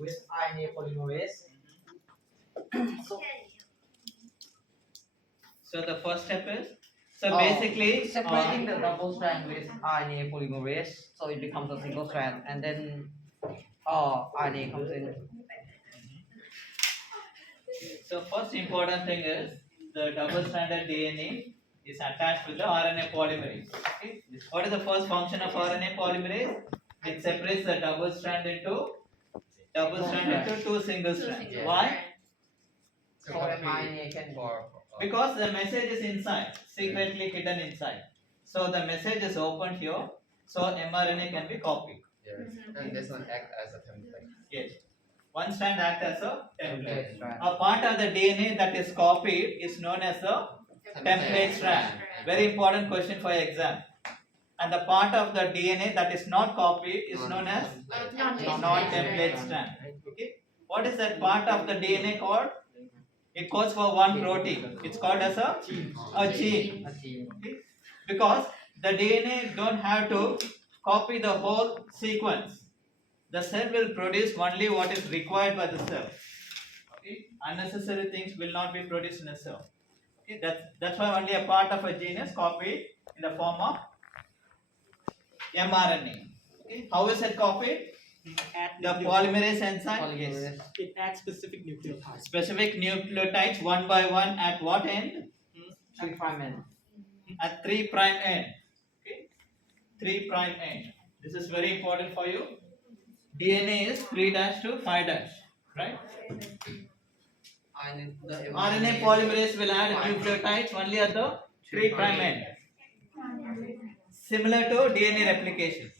with RNA polymerase. So, So the first step is so Oh, basically separating the double strand with RNA polymerase, so it becomes a single strand, and then RNA comes in. So first important thing is the double-stranded DNA is attached with the RNA polymerase. Okay. What is the first function of RNA polymerase? It separates the double strand into two single strands. Yes. Why? So mRNA can go. Because the message is inside, secretly hidden inside. So the message is opened here, so mRNA can be copied. Yes. And this one act as a template. Yes. One strand acts as a template. Strand. A part of the DNA that is copied is known as the template strand. Very important question for your exam. And the part of the DNA that is not copied is known as non-template strand. Okay. What is that part of the DNA called? It codes for one protein. It's called as a gene. Okay. Because the DNA don't have to copy the whole sequence. The cell will produce only what is required by the cell. Okay. Unnecessary things will not be produced in a cell. Okay. That's why only a part of a gene is copied in the form of mRNA. Okay. How is it copied? The polymerase enzyme. Yes. It adds specific nucleotides. Specific nucleotides one by one at what end? 3' end. At 3' end. Okay. 3' end. This is very important for you. DNA is 3' to 5', right? And the RNA polymerase will add nucleotides only at the 3' end. Similar to DNA replication.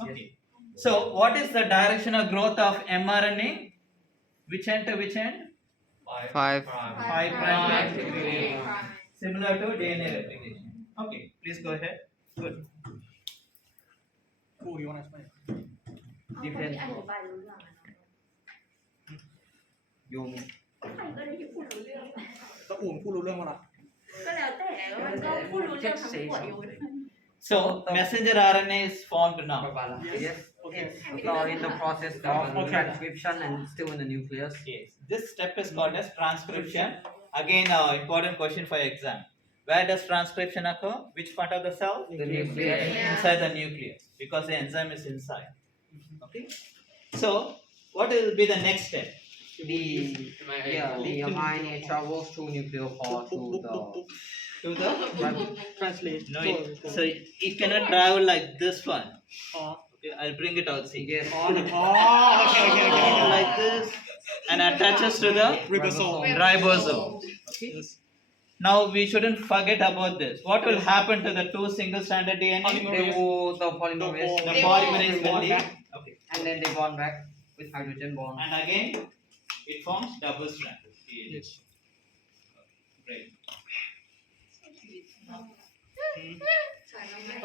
Okay. So, what is the direction of growth of mRNA? Which end to which end? 5'. 5' end. Similar to DNA replication. Okay, please go ahead. Good. Who do you want to explain? เอาคนที่อธิบายรู้เรื่องอะเนาะ โยม ใครก็ได้ที่พูดรู้เรื่อง ก็อุ่นพูดรู้เรื่องว่าอะไร ก็แล้วแต่มันก็พูดรู้เรื่องทั้งหมดอยู่ So, messenger RNA is formed now. Yes. Okay. It's now in the process of transcription and still in the nucleus. Yes. This step is called as transcription. Again, important question for your exam. Where does transcription occur? Which part of the cell? The nucleus. Inside the nucleus, because the enzyme is inside. Okay. So, what will be the next step? The mRNA travels through nucleophore To the Translate. no. So it cannot travel like this one. Oh. Okay, I'll bring it out. See. yes. Okay. Like this, and attaches to the Ribosome. ribosome. Okay. Now we shouldn't forget about this. What will happen to the two single-stranded DNA? They move the polymerase. The polymerase will leave. Okay. And then they bond back with hydrogen bond. And again, it forms double-stranded DNA. Yes. Great.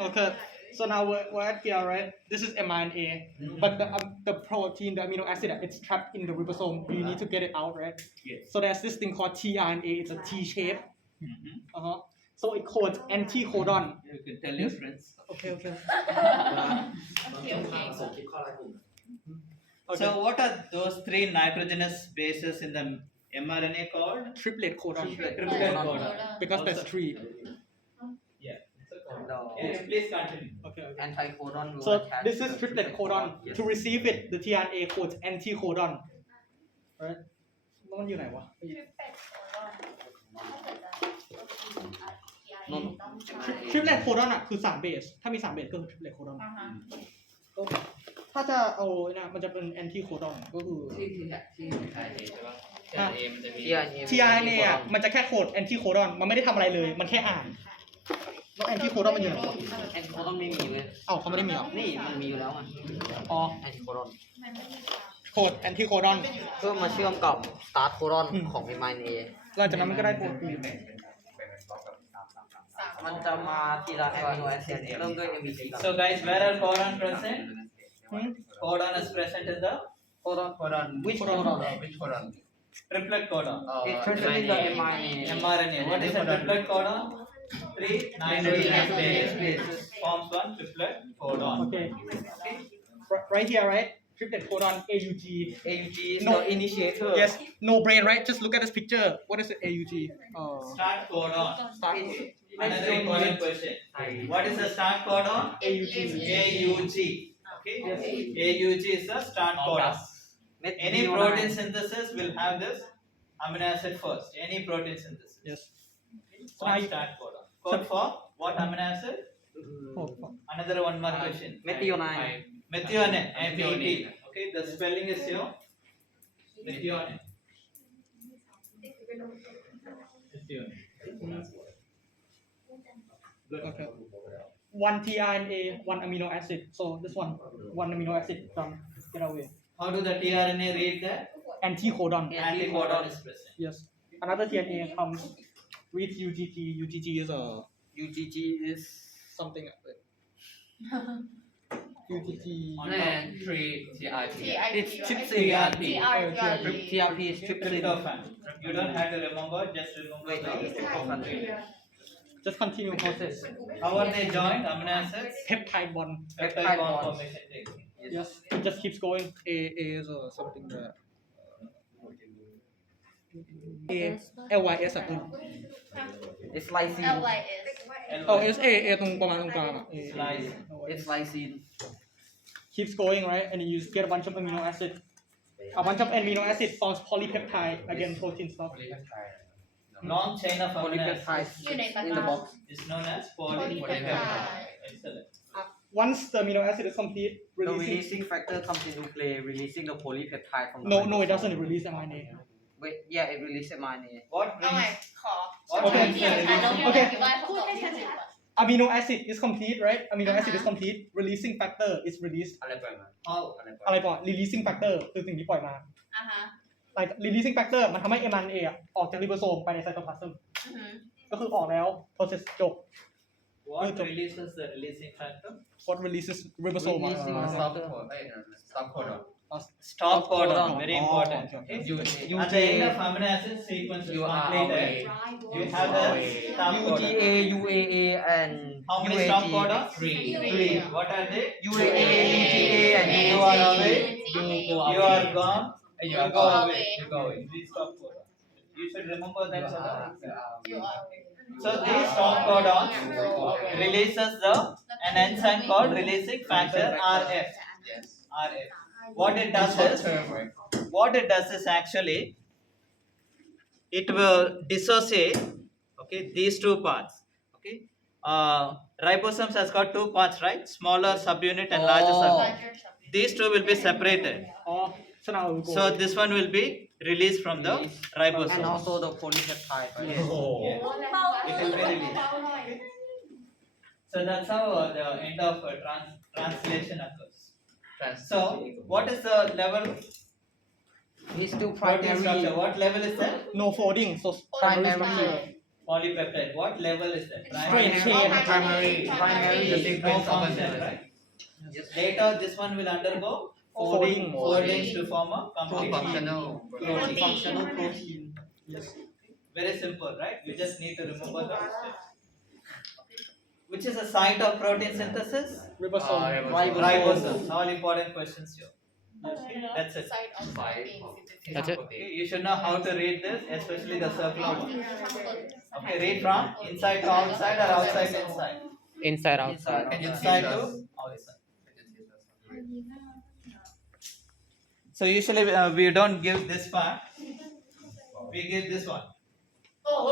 Okay. So now we're at here, right? This is mRNA, but the protein, the amino acid, it's trapped in the ribosome. You need to get it out, right? Yes. So there's this thing called tRNA. It's a T shape. So it codes anti-codon. You can tell your friends. Okay. โอเคโอเค So what are those three nitrogenous bases in the mRNA called? Triplet codon. Triplet codon. Because there's 3. Yeah. The Yeah, please continue. Okay. anti-codon will So attach this to is the triplet codon. Yes. To receive it, the tRNA codes anti-codon. Right? มันอยู่ไหนวะ triplet codon อ่ะคือ3เบสถ้ามี3เบสก็คือ triplet codon ก็ถ้าจะเอาเนี่ยมันจะเป็น anti codon ก็คือ tRNA อ่ะมันจะแค่โคด anti codon มันไม่ได้ทำอะไรเลย มันแค่อ่านแล้ว anti codon มันอยู่ไหนวะ anti-codon ไม่มีเลย เอ้าเขาไม่ได้มีเหรอ นี่มันมีอยู่แล้วอ่ะ อ๋อ anti-codon โคด anti codon เพื่อมาเชื่อมกับ start codon ของ mRNA หลังจากนั้นมันก็ได้โปรตีน มันจะมาทีละ amino acid เริ่มด้วย MBC ก่อน So guys, where are codon present? Codon is present in the codon which codon triplet codon. it's present in the mRNA mRNA. What is a triplet codon? 3 nitrogenous bases forms one triplet codon. Okay right here right triplet codon AUG. AUG is No. the initiator. Yes, no brain, right? Just look at this picture. What is the AUG? Start codon. Start. Another important question. What is the start codon? AUG. AUG. Okay. AUG is the start codon. Any protein synthesis will have this amino acid first. Any protein synthesis. Yes. One start codon. Code for what amino acid? Another one more question. Methionine. Methionine. MET. Okay. The spelling is here. Methionine. Methionine. Good. Okay. One tRNA, one amino acid. So this one amino acid done. Get away. How do the tRNA read that? Anticodon. Anticodon is present. Yes. Another tRNA comes with UGG. UGG is UGG is something like that. UGG. And 3 TRT. it's trypsin. TRP is trypsin. Tryptophan. You don't have to remember. Just remember Wait, the tryptophan. Just continue process. How are they joined? Amino acids. Peptide bond. Peptide bond formation takes. Yes. It just keeps going. A is something that. LYS อ่ะ It's lysine. Oh, it's A ตรงประมาณตรงกลางอ่ะ Slice. It's lysine. Keeps going, right? And you get a bunch of amino acid. A bunch of amino acid forms polypeptide, again protein stuff. Long chain of amino Polypeptide acids in the box. is known as polypeptide. Excellent. Once the amino acid is complete, The releasing. releasing factor comes into play, releasing the polypeptide from the No, ribosome. it doesn't release mRNA. Wait, yeah, it releases mRNA. What เอาใหม่ brings? ขอ What โอเค brings the releasing? โอเค พูดให้ชัดๆก่อน Amino acid is complete, right? Amino acid is complete. Releasing factor is released. อะไรปล่อยมา How? อะไรปล่อย releasing factor คือสิ่งที่ปล่อยมา อ่าฮะ like releasing factor มันทำให้ mRNA อ่ะออกจากริโบโซมไปในไซโตพลาสม อือฮึ ก็คือออกแล้ว process จบ What releases the releasing factor? what releases ribosome Releasing stop code เอ้ย stop code เหรอ Stop codon. codon. Very Oh, important. okay. Okay? At the end of amino acid sequence is completed. You You have the stop codon. UGA, UAA, and How many stop UAG. codon? 3 What are they? UAA, UGA, and You are away. You are gone. You You are go gone. away. You go away. These stop codon. You should remember that. You are So these stop codons releases an enzyme called releasing factor RF. Yes. RF. What it does is, actually, it will dissociate, okay, these two parts, okay. Ribosomes has got two parts, right? Smaller subunit and larger Oh. subunit. These two will be separated. อ๋อสนาม So this one will be released from the And ribosome. also the polypeptide. Right? Yes. Yes. It will be released. So that's how the end of translation occurs. So what is the level It's still protein primary. structure? What level is that? no folding so Primary. structure. Polypeptide. What level is that? Straight chain. Primary. The The sequence sequence of function, enzymes. right? Later, this one will undergo Folding. foldings to form a complete functional protein. Functional protein. Yes. Very simple, right? You just need to remember the steps. Which is the site of protein synthesis? Ribosome. Ribosome. Ribosome. All important questions here. That's it. Side of protein. That's it. Okay, you should know how to read this, especially the circular one. Okay, read from inside to outside or outside to inside. Inside Inside. Can you Inside teach to us? outside. So usually we don't give this part. We give this one. โอ้โห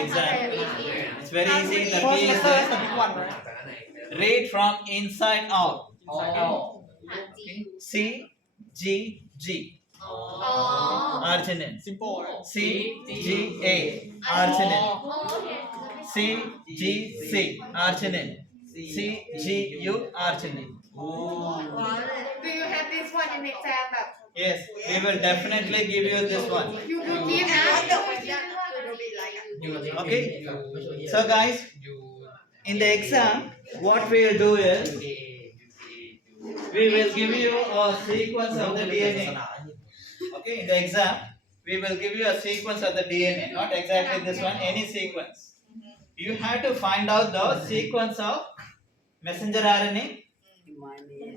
Exactly. It's very easy. The First key is letter is this. the big one, right? Read from inside out. Inside Oh. out. C G G. อ๋อ Arginine. Simple, right? C G A. Arginine. โอเค C G C. Arginine. C G U. Arginine. Do you have this one in exam แบบ Yes, we will definitely give you this one. you give นะ Okay. So guys, in the exam, what we will do is we will give you a sequence of the DNA. Okay, in the exam, we will give you a sequence of the DNA, not exactly this one, any sequence. You have to find out the sequence of messenger RNA,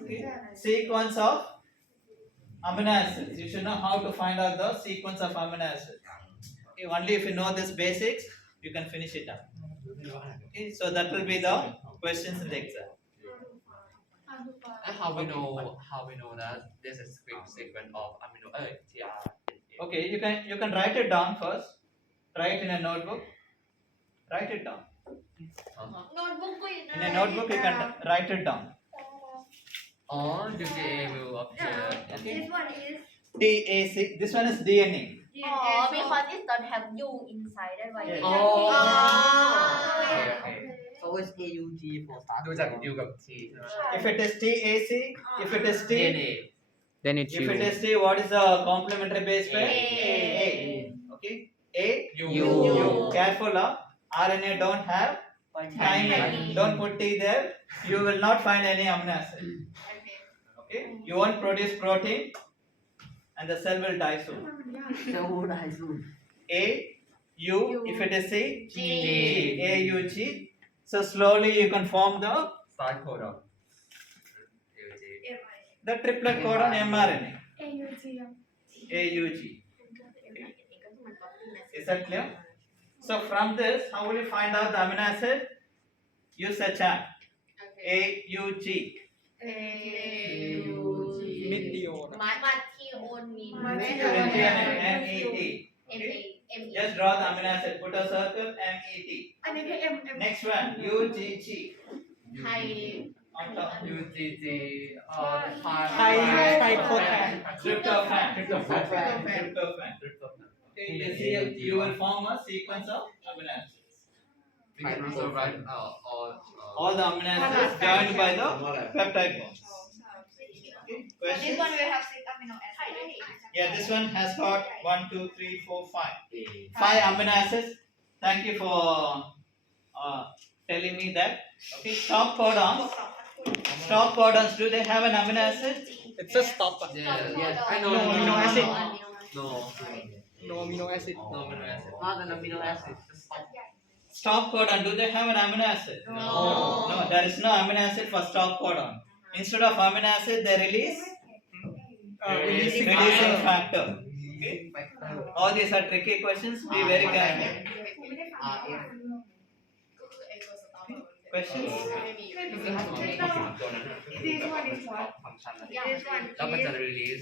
okay, sequence of amino acids. You should know how to find out the sequence of amino acids. Okay, only if you know this basics, you can finish it up. Okay, so that will be the questions in the exam. And how we know that this is quick sequence of amino TR. Okay, you can write it down first. Write in a notebook. Write it down. โน้ตบุ๊กกูอยู่ In a notebook, you can write it down. Or UGA will appear. This one is TAC. This one is DNA. oh because it don't have U inside that's why Yes. oh Okay. so it's AUG for start ดูจาก U กับ T ใช่ไหม If it is TAC, if it is T, DNA then it's if it is T, what is the complementary base pair? A. Okay. A. U. Careful, RNA don't have thymine. Don't put T there. You will not find any amino acid. Okay. You won't produce protein, and the cell will die soon. A. U. If it is C, G. A. U. G. So slowly you can form the start codon triplet codon mRNA. AUG. Is that clear? So from this, how will you find out the amino acid? Use a chart. AUG. มิดเดียวนะ มาทีโอนมี MET. M Just draw the amino acid. Put a circle. MET. อันนี้คือ M Next one. UGG. ไทย On top. UGG Tryptophan. Tryptophan. Tryptophan. Okay, you see, you will form a sequence of amino acids. We can also write All the amino acids joined by the peptide bonds. Okay, questions? will have 6 amino acids Yeah, this one has got 1, 2, 3, 4, 5. 5 amino acids. Thank you for telling me that. Okay, stop codons. Stop codons. Do they have an amino acid? it's a stop อ่ะ yes I know No amino acid. no no amino acid no amino acid not an amino acid just stop Stop codon. Do they have an amino acid? No, there is no amino acid for stop codon. Instead of amino acid, they release releasing releasing factor. Okay? All these are tricky questions. Be very careful. Questions? ตัวนั้นฟังก์ชันแล้วมันจะ release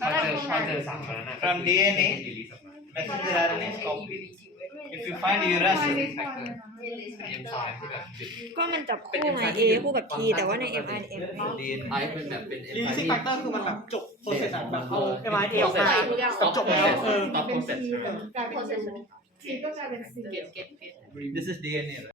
พอเจอ3ตัวนั้น From DNA, release ออกมา messenger RNA is copied. If you find uracil, M5 ที่แบบหยุด ก็มันจับคู่ไง A คู่กับ T แต่ว่าใน M I M DNA. I เป็นแบบเป็น releasing factor คือมันแบบจบ process อะแบบเอา mRNA ออกมา จบแล้วstop process process This is DNA, right?